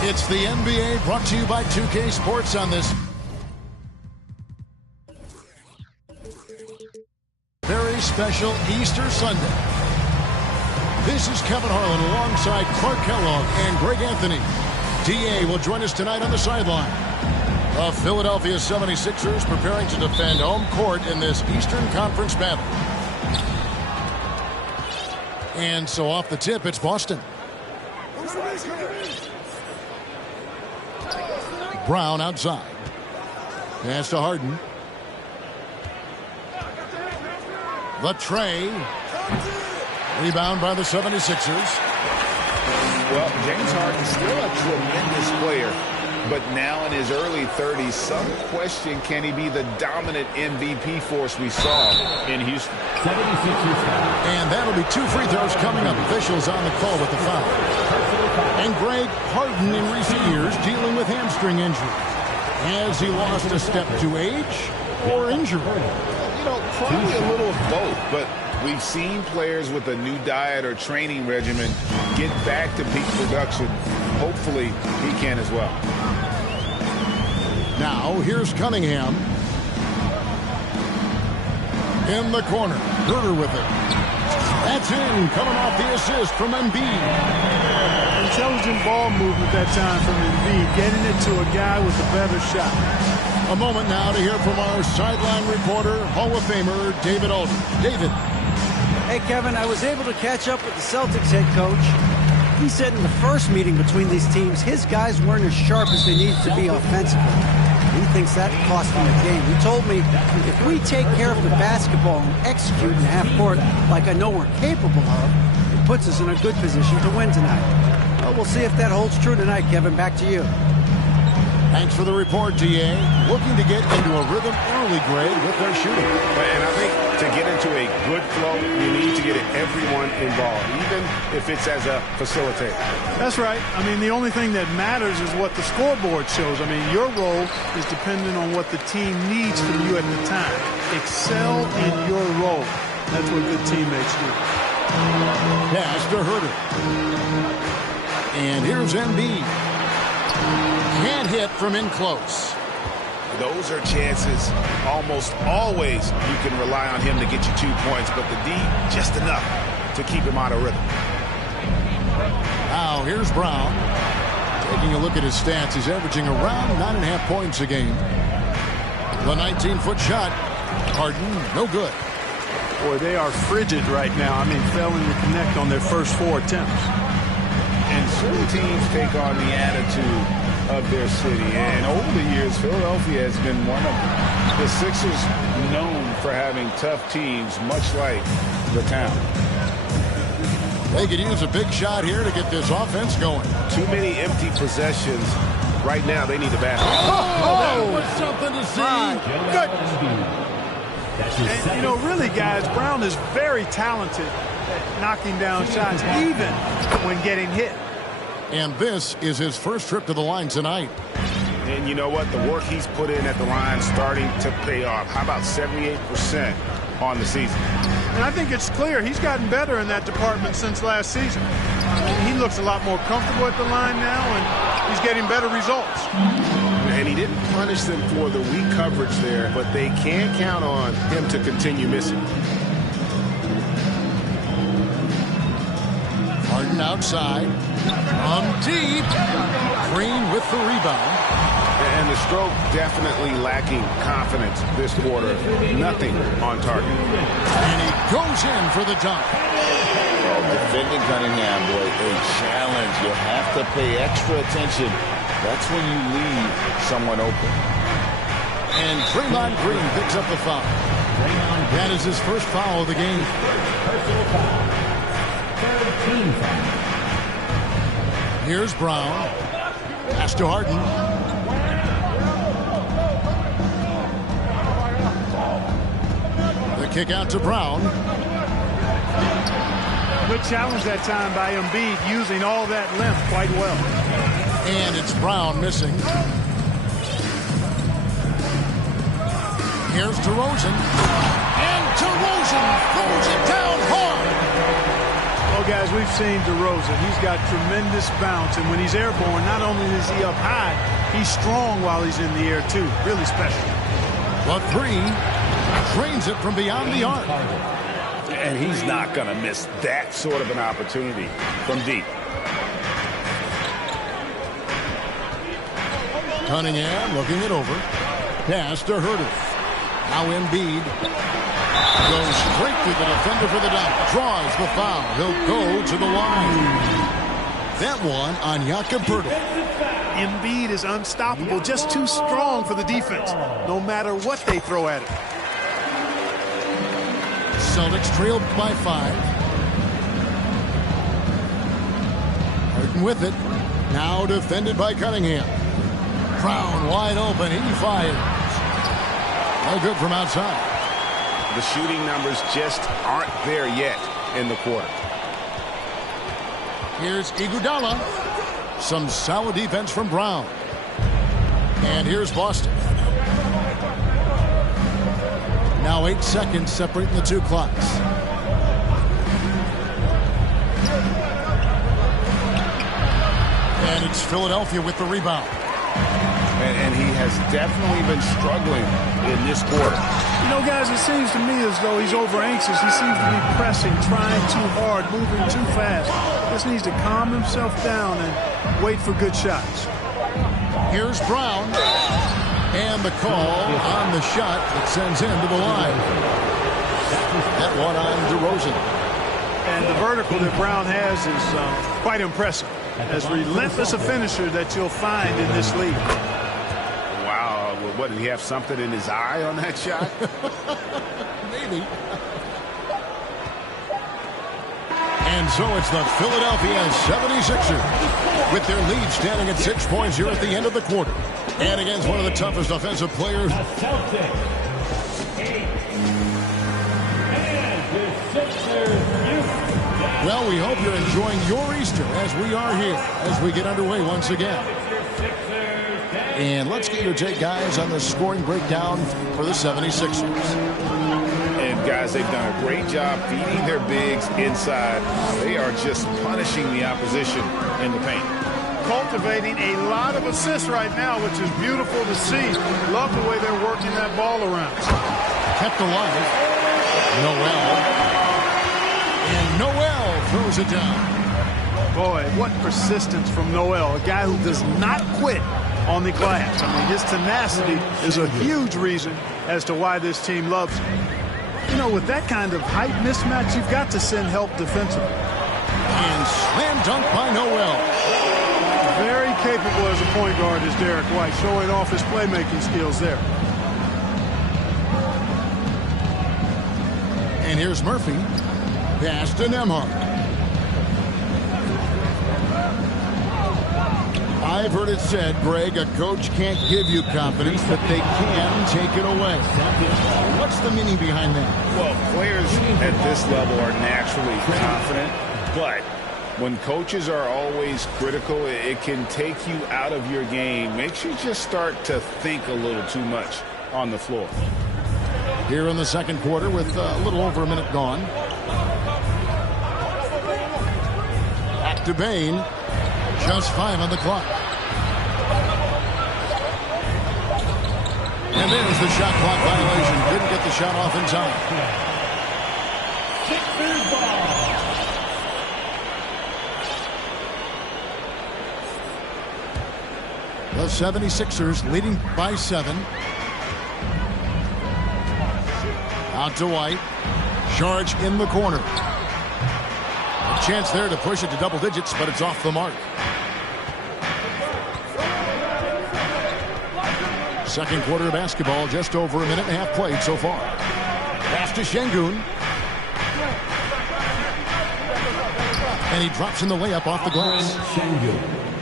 It's the NBA brought to you by 2K Sports on this very special Easter Sunday. This is Kevin Harlan alongside Clark Kellogg and Greg Anthony. DA will join us tonight on the sideline. The Philadelphia 76ers preparing to defend home court in this Eastern Conference battle. And so off the tip, it's Boston. Brown outside. Pass to Harden. The tray. Rebound by the 76ers. Well, James Harden's still a tremendous player, but now in his early 30s, some question, can he be the dominant MVP force we saw in Houston? 76ers foul. And that'll be 2 free throws coming up. Officials on the call with the foul. And Greg, Harden in recent years dealing with hamstring injury. Has he lost a step to age or injury? You know, probably a little of both, but we've seen players with a new diet or training regimen get back to peak production. Hopefully, he can as well. Now, here's Cunningham. In the corner. Herter with it. That's in, coming off the assist from Embiid. Intelligent ball movement that time from Embiid, getting it to a guy with a better shot. A moment now to hear from our sideline reporter, Hall of Famer David Aldridge. David. Hey, Kevin, I was able to catch up with the Celtics head coach. He said in the first meeting between these teams, his guys weren't as sharp as they needed to be offensively. He thinks that cost him the game. He told me, if we take care of the basketball and execute in half court like I know we're capable of, it puts us in a good position to win tonight. Well, we'll see if that holds true tonight, Kevin. Back to you. Thanks for the report, D.A. Looking to get into a rhythm early, Greg, with their shooting. And I think to get into a good flow, you need to get everyone involved, even if it's as a facilitator. That's right. I mean, the only thing that matters is what the scoreboard shows. I mean, your role is dependent on what the team needs from you at the time. Excel in your role. That's what good teammates do. Pass to Herter. And here's Embiid. Can't hit from in close. Those are chances almost always you can rely on him to get you 2 points, but the D, just enough to keep him out of rhythm. Now here's Brown. Taking a look at his stats, he's averaging around 9.5 points a game. The 19-foot shot. Harden, no good. Boy, they are frigid right now. I mean, failing to connect on their first 4 attempts. And certain teams take on the attitude of their city. And over the years, Philadelphia has been one of the Sixers known for having tough teams, much like the town. They could use a big shot here to get this offense going. Too many empty possessions. Right now, they need a basket. That was something to see. Good. And, you know, really, guys, Brown is very talented at knocking down shots, even when getting hit. And this is his first trip to the line tonight. And you know what? The work he's put in at the line starting to pay off. How about 78% on the season? And I think it's clear he's gotten better in that department since last season. He looks a lot more comfortable at the line now, and he's getting better results. And he didn't punish them for the weak coverage there, but they can count on him to continue missing. Harden outside. From deep. Green with the rebound. And the stroke definitely lacking confidence this quarter. Nothing on target. And he goes in for the dunk. Well, defending Cunningham, boy, a challenge. You have to pay extra attention. That's when you leave someone open. And Draymond Green picks up the foul. That is his first foul of the game. Personal foul. 13 foul. Here's Brown. Pass to Harden. The kick out to Brown. Good challenge that time by Embiid, using all that length quite well. And it's Brown missing. Here's DeRozan. And DeRozan throws it down hard. Well, guys, we've seen DeRozan. He's got tremendous bounce, and when he's airborne, not only is he up high, he's strong while he's in the air, too. Really special. But Green drains it from beyond the arc. And he's not going to miss that sort of an opportunity from deep. Cunningham looking it over. Pass to Herter. Now Embiid goes straight to the defender for the dunk. Draws the foul. He'll go to the line. That one on Jakob Poeltl. Embiid is unstoppable, just too strong for the defense, no matter what they throw at him. Celtics trailed by 5. Harden with it. Now defended by Cunningham. Brown wide open. He fires. No good from outside. The shooting numbers just aren't there yet in the quarter. Here's Iguodala. Some solid defense from Brown. And here's Boston. Now 8 seconds separating the two clocks. And it's Philadelphia with the rebound. And he has definitely been struggling in this quarter. You know, guys, it seems to me as though he's over anxious. He seems to be pressing, trying too hard, moving too fast. Just needs to calm himself down and wait for good shots. Here's Brown. And the call on the shot that sends him to the line. That one on DeRozan. And the vertical that Brown has is quite impressive. As relentless a finisher that you'll find in this league. Wow. What, did he have something in his eye on that shot? Maybe. And so it's the Philadelphia 76ers with their lead standing at 6 points here at the end of the quarter. And against one of the toughest offensive players. Well, we hope you're enjoying your Easter as we are here as we get underway once again. And let's get your take, guys, on the scoring breakdown for the 76ers. And, guys, they've done a great job feeding their bigs inside. They are just punishing the opposition in the paint. Cultivating a lot of assists right now, which is beautiful to see. Love the way they're working that ball around. Kept alive. Noel. And Noel throws it down. Boy, what persistence from Noel, a guy who does not quit on the glass. I mean, his tenacity is a huge reason as to why this team loves him. You know, with that kind of height mismatch, you've got to send help defensively. And slam dunk by Noel. Very capable as a point guard is Derek White, showing off his playmaking skills there. And here's Murphy. Pass to Nembhard. I've heard it said, Greg, a coach can't give you confidence, but they can take it away. What's the meaning behind that? Well, players at this level are naturally confident, but when coaches are always critical, it can take you out of your game. Makes you just start to think a little too much on the floor. Here in the second quarter with a little over a minute gone. Back to Bain. Just 5 on the clock. And there's the shot clock violation. Couldn't get the shot off in time. The 76ers leading by 7. Out to White. Charge in the corner. A chance there to push it to double digits, but it's off the mark. Second quarter of basketball, just over a minute and a half played so far. Pass to Şengün. And he drops in the layup off the glass.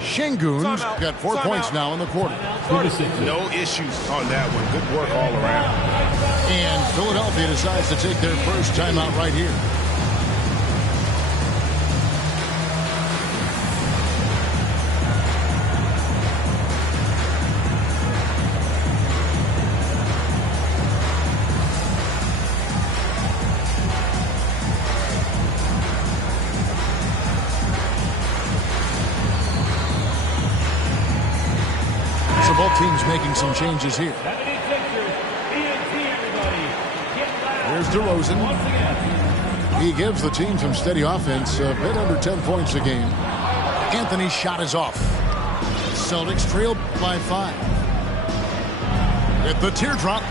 Şengün's got 4 points now in the quarter. No issues on that one. Good work all around. And Philadelphia decides to take their first timeout right here. Both teams making some changes here. Here's DeRozan. He gives the team some steady offense, a bit under 10 points a game. Anthony's shot is off. Celtics trail by 5. With the teardrop.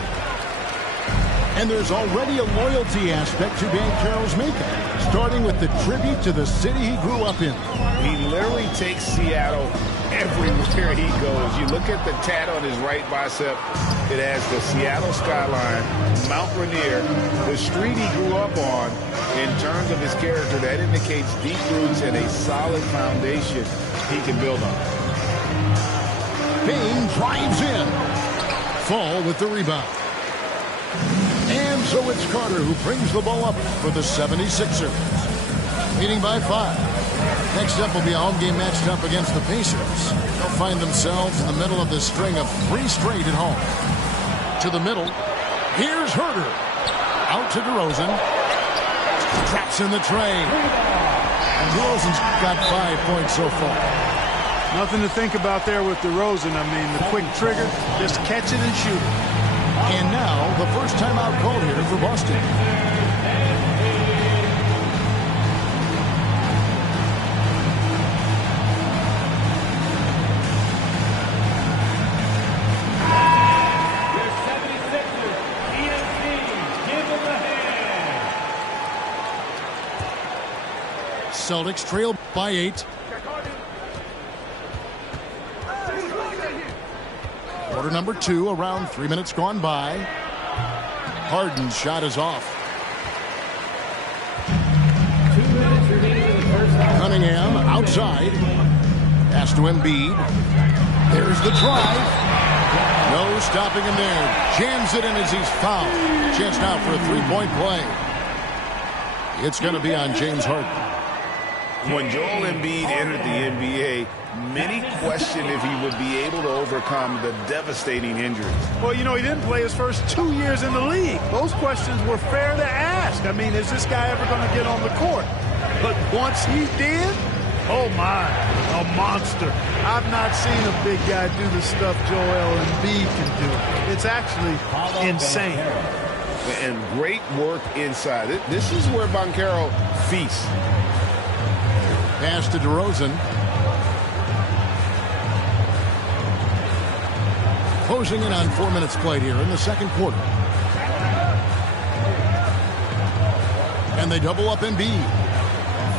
And there's already a loyalty aspect to Banchero's makeup, starting with the tribute to the city he grew up in. He literally takes Seattle everywhere he goes. You look at the tat on his right bicep. It has the Seattle skyline, Mount Rainier, the street he grew up on. In terms of his character, that indicates deep roots and a solid foundation he can build on. Bain drives in. Fall with the rebound. And so it's Carter who brings the ball up for the 76ers. Leading by 5. Next up will be a home game matched up against the Pacers. They'll find themselves in the middle of this string of 3 straight at home. To the middle. Here's Herter. Out to DeRozan. Traps in the tray. And DeRozan's got 5 points so far. Nothing to think about there with DeRozan. I mean, the quick trigger, just catch it and shoot it. And now the first timeout called here for Boston. Celtics trail by 8. Quarter number 2, around 3 minutes gone by. Harden's shot is off. Cunningham outside. Pass to Embiid. There's the drive. No stopping him there. Jams it in as he's fouled. Chance now for a 3-point play. It's going to be on James Harden. When Joel Embiid entered the NBA, many questioned if he would be able to overcome the devastating injuries. Well, you know, he didn't play his first 2 years in the league. Those questions were fair to ask. I mean, is this guy ever going to get on the court? But once he did, oh my, a monster. I've not seen a big guy do the stuff Joel Embiid can do. It's actually insane. And great work inside. This is where Banchero feasts. Pass to DeRozan. Closing in on 4 minutes played here in the second quarter. And they double up Embiid.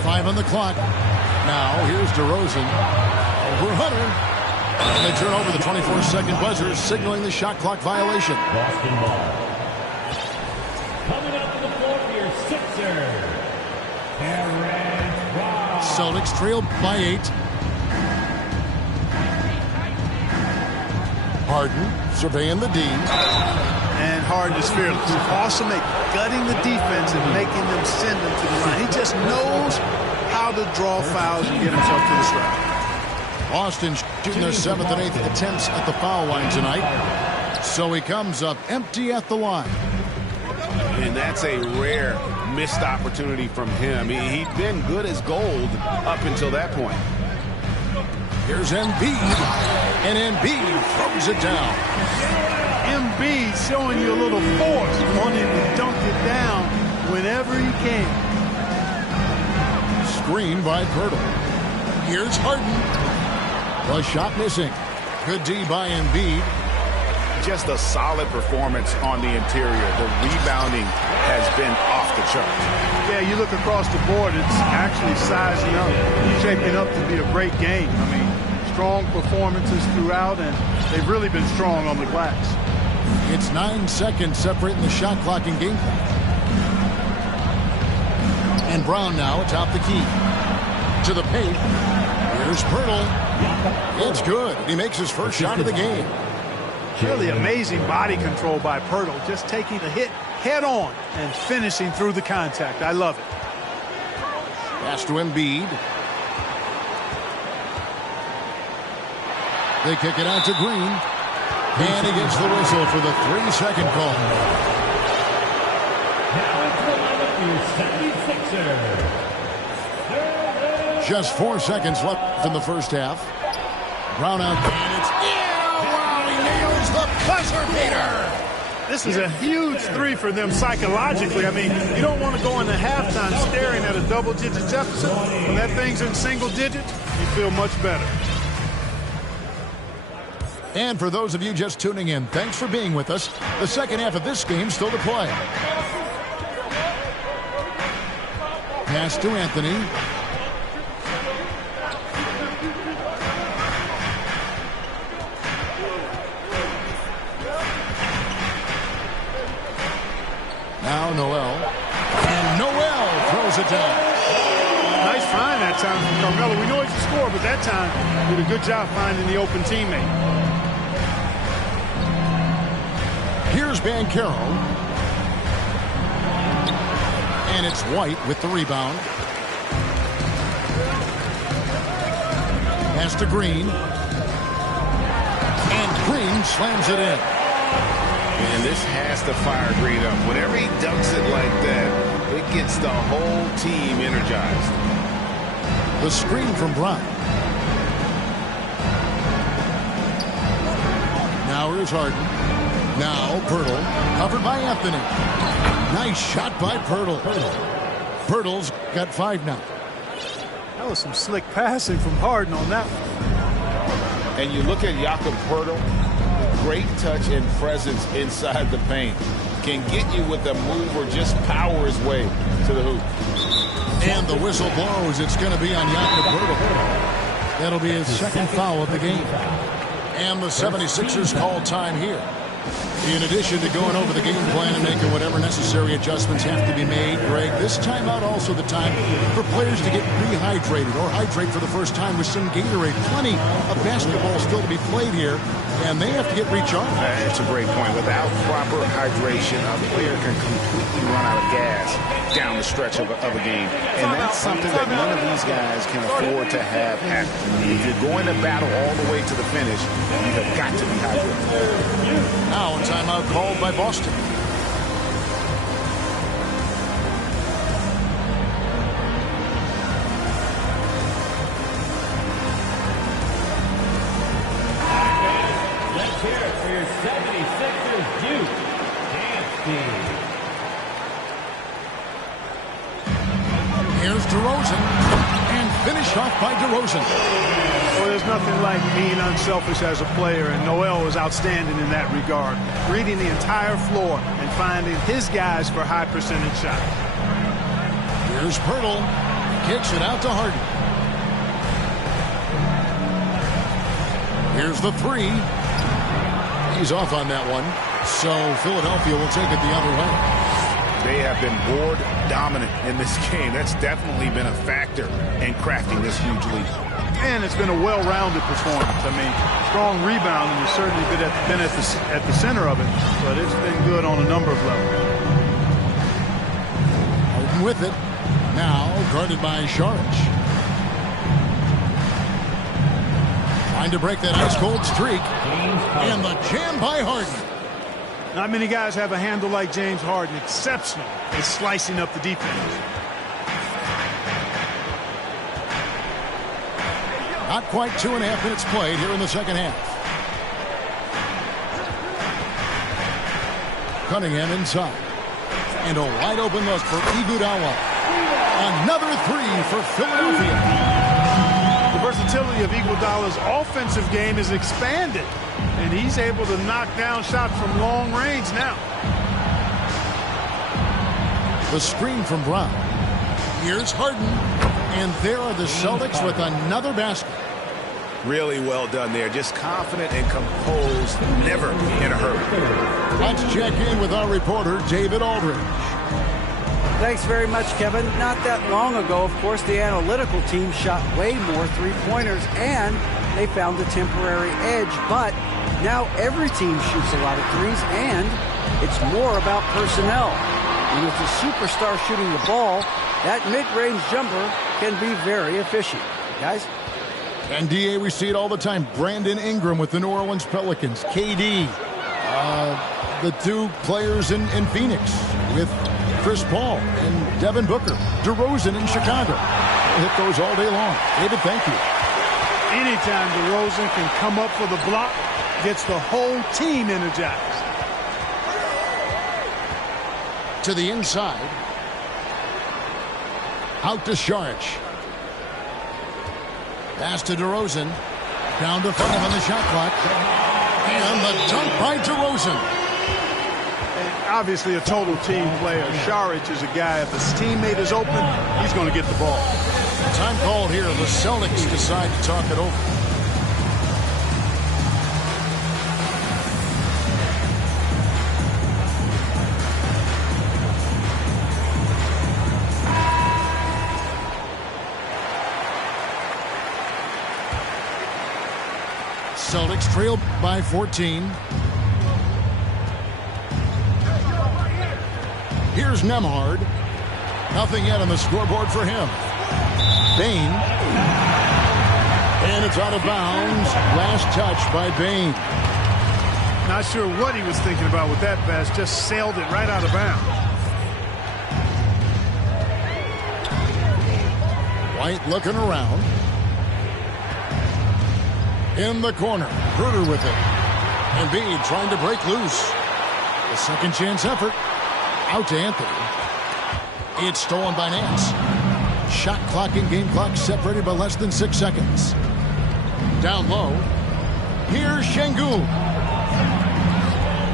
5 on the clock. Now, here's DeRozan. Over Hunter. And they turn over the 24-second buzzer, signaling the shot clock violation. Boston ball. Coming up to the floor for your Sixers. Celtics trail by 8. Harden surveying the D. And Harden is fearless. Awesome at gutting the defense and making them send them to the line. He just knows how to draw fouls and get himself to the strike. Boston shooting their 7th and 8th attempts at the foul line tonight. So he comes up empty at the line. And that's a rare missed opportunity from him. He'd been good as gold up until that point. Here's Embiid. And Embiid throws it down. Embiid showing you a little force, wanting to dunk it down whenever he can. Screen by Pirtle. Here's Harden. The shot missing. Good D by Embiid. Just a solid performance on the interior. The rebounding has been off the charts. Yeah, you look across the board, it's actually sizing up, shaping up to be a great game. I mean, strong performances throughout, and they've really been strong on the glass. It's 9 seconds separating the shot clock and game clock. And Brown now atop the key. To the paint. Here's Pirtle. It's good. He makes his first shot of the game. Really amazing body control by Pirtle, just taking the hit head on and finishing through the contact. I love it. Pass to Embiid. They kick it out to Green. And he gets the whistle for the 3-second call. Now it's the lineup for your 76ers. Just 4 seconds left in the first half. Brown out. And it's wow, he nails the buzzer beater. This is a huge 3 for them psychologically. I mean, you don't want to go into halftime staring at a double-digit deficit. When that thing's in single digits, you feel much better. And for those of you just tuning in, thanks for being with us. The second half of this game still to play. Pass to Anthony. Now Noel. And Noel throws it down. Nice find that time from Carmelo. We know he's a scorer, but that time did a good job finding the open teammate. Here's Banchero. And it's White with the rebound. Pass to Green. And Green slams it in. And this has to fire Green up. Whenever he dunks it like that, it gets the whole team energized. The screen from Brown. Now here's Harden. Now Pirtle, covered by Anthony. Nice shot by Pirtle. Pirtle's got 5 now. That was some slick passing from Harden on that one. And you look at Jakob Pirtle, great touch and presence inside the paint. Can get you with a move or just power his way to the hoop. And the whistle blows. It's going to be on Jakob Pirtle. That'll be his second foul of the game. And the 76ers call time here. In addition to going over the game plan and making whatever necessary adjustments have to be made, Greg, this timeout also the time for players to get rehydrated or hydrate for the first time with some Gatorade. Plenty of basketball still to be played here, and they have to get recharged. That's a great point. Without proper hydration, a player can completely run out of gas down the stretch of a game. And that's something that none of these guys can afford to have happen. If you're going to battle all the way to the finish, you have got to be hydrated. Now a timeout called by Boston. Let's hear it for your 76ers, Duke Dancy. Here's DeRozan, and finished off by DeRozan. Well, there's nothing like being unselfish as a player, and Noel was outstanding in that regard. Reading the entire floor and finding his guys for high percentage shots. Here's Pirtle. Kicks it out to Harden. Here's the three. He's off on that one. So Philadelphia will take it the other way. They have been board dominant in this game. That's definitely been a factor in crafting this huge lead. And it's been a well-rounded performance. I mean, strong rebounding has certainly been at the center of it, but it's been good on a number of levels. Harden with it. Now guarded by Saric. Trying to break that ice-cold streak. And the jam by Harden. Not many guys have a handle like James Harden. Exceptional at slicing up the defense. Not quite 2.5 minutes played here in the second half. Cunningham inside. And a wide open look for Iguodala. Another three for Philadelphia. The versatility of Iguodala's offensive game is expanded, and he's able to knock down shots from long range now. The screen from Brown. Here's Harden. And there are the Celtics with another basket. Really well done there. Just confident and composed, never in a hurry. Let's check in with our reporter, David Aldridge. Thanks very much, Kevin. Not that long ago, of course, the analytical team shot way more three-pointers, and they found a temporary edge. But now every team shoots a lot of threes, and it's more about personnel. And with the superstar shooting the ball, that mid-range jumper can be very efficient. Guys? And, D.A., we see it all the time. Brandon Ingram with the New Orleans Pelicans. KD, the two players in Phoenix with Chris Paul and Devin Booker. DeRozan in Chicago. We'll hit those all day long. David, thank you. Anytime DeRozan can come up for the block, gets the whole team energized. To the inside. Out to Saric. Pass to DeRozan. Down to 5 on the shot clock. And the dunk by DeRozan. And obviously a total team player. Saric is a guy, if his teammate is open, he's going to get the ball. Time called here. The Celtics decide to talk it over. Celtics trail by 14. Here's Nembhard. Nothing yet on the scoreboard for him. Bane. And it's out of bounds. Last touch by Bane. Not sure what he was thinking about with that pass. Just sailed it right out of bounds. White looking around. In the corner. Bruder with it. Embiid trying to break loose. A second chance effort. Out to Anthony. It's stolen by Nance. Shot clock and game clock separated by less than 6 seconds. Down low. Here's Şengün.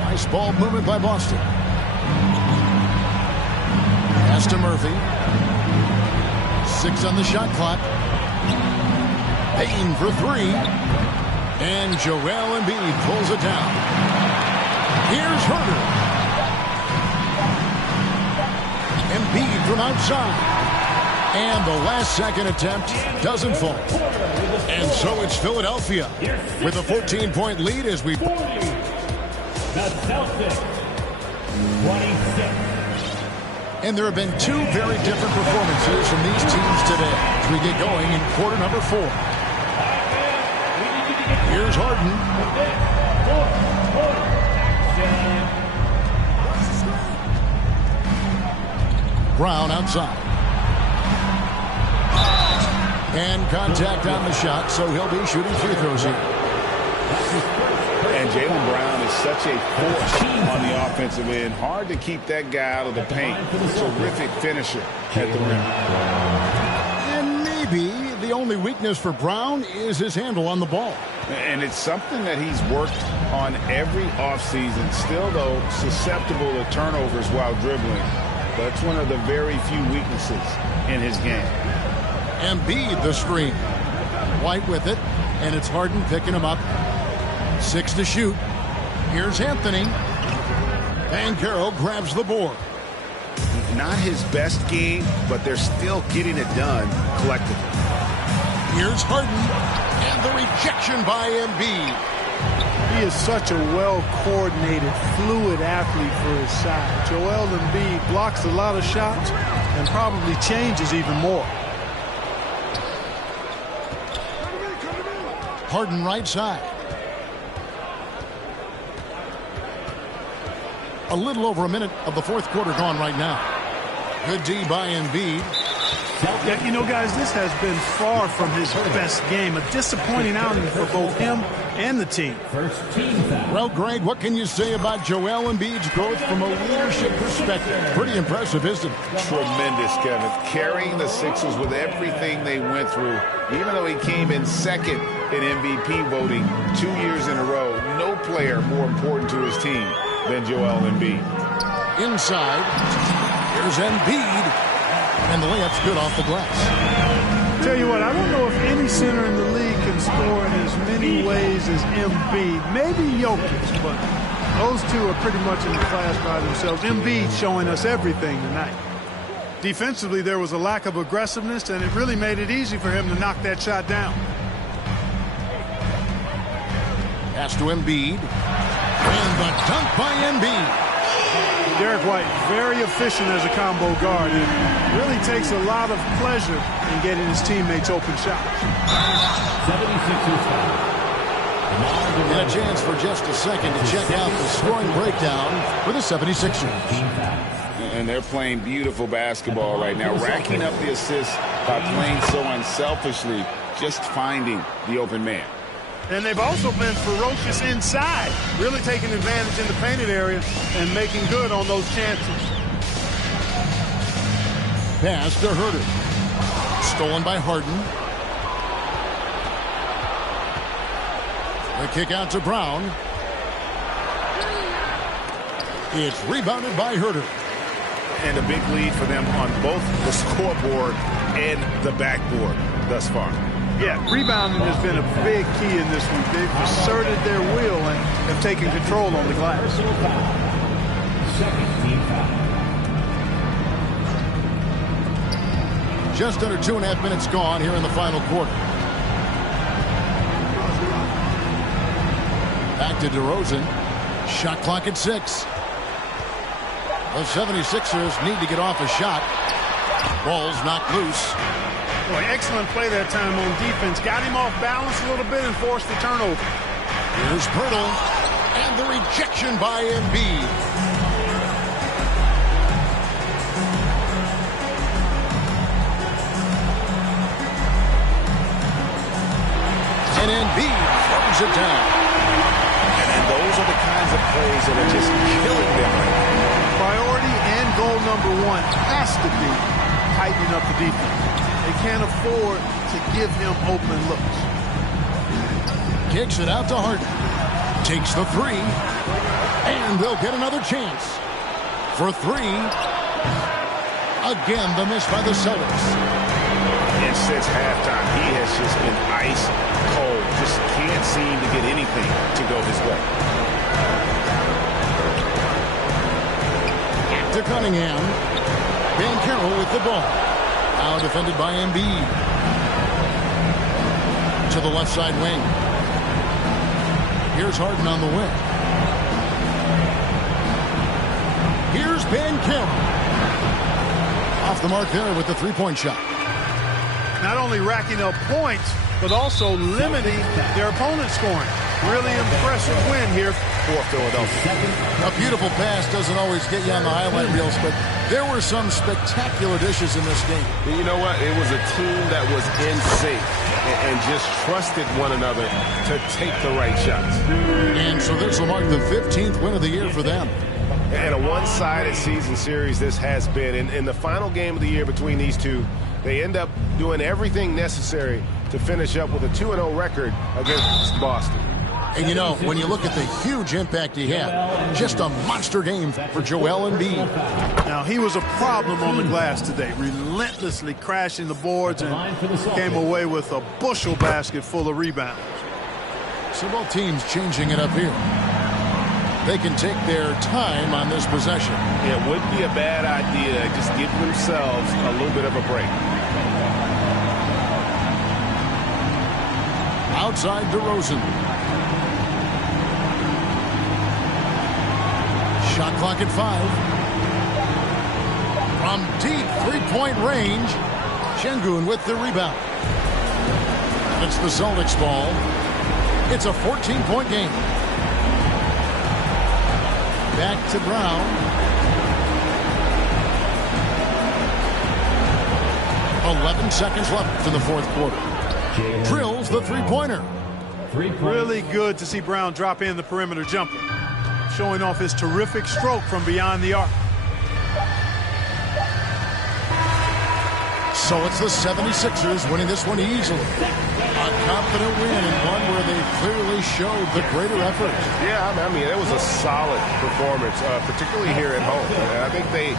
Nice ball movement by Boston. Pass to Murphy. 6 on the shot clock. Payton for 3. And Joel Embiid pulls it down. Here's Herter. Embiid from outside. And the last second attempt doesn't fall. And so it's Philadelphia with a 14-point lead as we... The Celtics, 26. And there have been two very different performances from these teams today as we get going in quarter number 4. Here's Harden. Brown outside. And contact on the shot, so he'll be shooting free throws here. And Jaylen Brown is such a force on the offensive end. Hard to keep that guy out of the paint. Terrific finisher at the rim. And maybe the only weakness for Brown is his handle on the ball. And it's something that he's worked on every offseason. Still, though, susceptible to turnovers while dribbling. but it's one of the very few weaknesses in his game. Embiid the screen. White with it, and it's Harden picking him up. 6 to shoot. Here's Anthony. Banchero grabs the board. Not his best game, but they're still getting it done collectively. Here's Harden, and the rejection by Embiid. He is such a well-coordinated, fluid athlete for his size. Joel Embiid blocks a lot of shots and probably changes even more. Harden right side. A little over a minute of the fourth quarter gone right now. Good D by Embiid. Yeah, you know, guys, this has been far from his best game. A disappointing outing for both him and the team. First team foul. Well, Greg, what can you say about Joel Embiid's growth from a leadership perspective? Pretty impressive, isn't it? Tremendous, Kevin. Carrying the Sixers with everything they went through, even though he came in second in MVP voting 2 years in a row. No player more important to his team than Joel Embiid. Inside, here's Embiid. And the layup's good off the glass. Tell you what, I don't know if any center in the league can score in as many ways as Embiid. Maybe Jokic, but those two are pretty much in the class by themselves. Embiid showing us everything tonight. Defensively, there was a lack of aggressiveness, and it really made it easy for him to knock that shot down. Pass to Embiid. And the dunk by Embiid. Derek White, very efficient as a combo guard. It really takes a lot of pleasure in getting his teammates open shots. 76ers foul. And a chance for just a second to check out the scoring breakdown for the 76ers. And they're playing beautiful basketball right now, racking up the assists by playing so unselfishly, just finding the open man. And they've also been ferocious inside, really taking advantage in the painted area and making good on those chances. Pass to Herter. Stolen by Harden. The kick out to Brown. It's rebounded by Herter. And a big lead for them on both the scoreboard and the backboard thus far. Yeah, rebounding has been a big key in this week. They've asserted their will and have taken control on the glass. Second team foul. Just under 2.5 minutes gone here in the final quarter. Back to DeRozan. Shot clock at 6. The 76ers need to get off a shot. Ball's knocked loose. Boy, excellent play that time on defense. Got him off balance a little bit and forced the turnover. Here's Pirtle. And the rejection by Embiid. And Embiid throws it down. And those are the kinds of plays that are just killing them right now. Priority and goal number one has to be tightening up the defense. They can't afford to give him open looks. Kicks it out to Harden. Takes the three. And they'll get another chance. For three. Again, the miss by the Celtics. And since halftime, he has just been ice cold. Just can't seem to get anything to go his way. To Cunningham. Banchero with the ball. Now defended by Embiid. To the left side wing. Here's Harden on the wing. Here's Banchero. Off the mark there with the three-point shot. Not only racking up points, but also limiting their opponent's scoring. Really impressive win here for Philadelphia. A beautiful pass doesn't always get you on the highlight reels, but there were some spectacular dishes in this game. You know what? It was a team that was in sync and just trusted one another to take the right shots. And so this will mark the 15th win of the year for them. And a one-sided season series this has been. In the final game of the year between these two, they end up doing everything necessary to finish up with a 2-0 record against Boston. And, you know, when you look at the huge impact he had, just a monster game for Joel Embiid. Now, he was a problem on the glass today, relentlessly crashing the boards and came away with a bushel basket full of rebounds. So both teams changing it up here. They can take their time on this possession. It wouldn't be a bad idea. Just give themselves a little bit of a break. Outside DeRozan. Shot clock at 5. From deep three-point range, Şengün with the rebound. It's the Celtics ball. It's a 14-point game. Back to Brown. 11 seconds left in the fourth quarter. Drills the three-pointer. Really good to see Brown drop in the perimeter jumper, showing off his terrific stroke from beyond the arc. So it's the 76ers winning this one easily. A confident win and one where they clearly showed the greater effort. Yeah, I mean, it was a solid performance, particularly here at home. I think they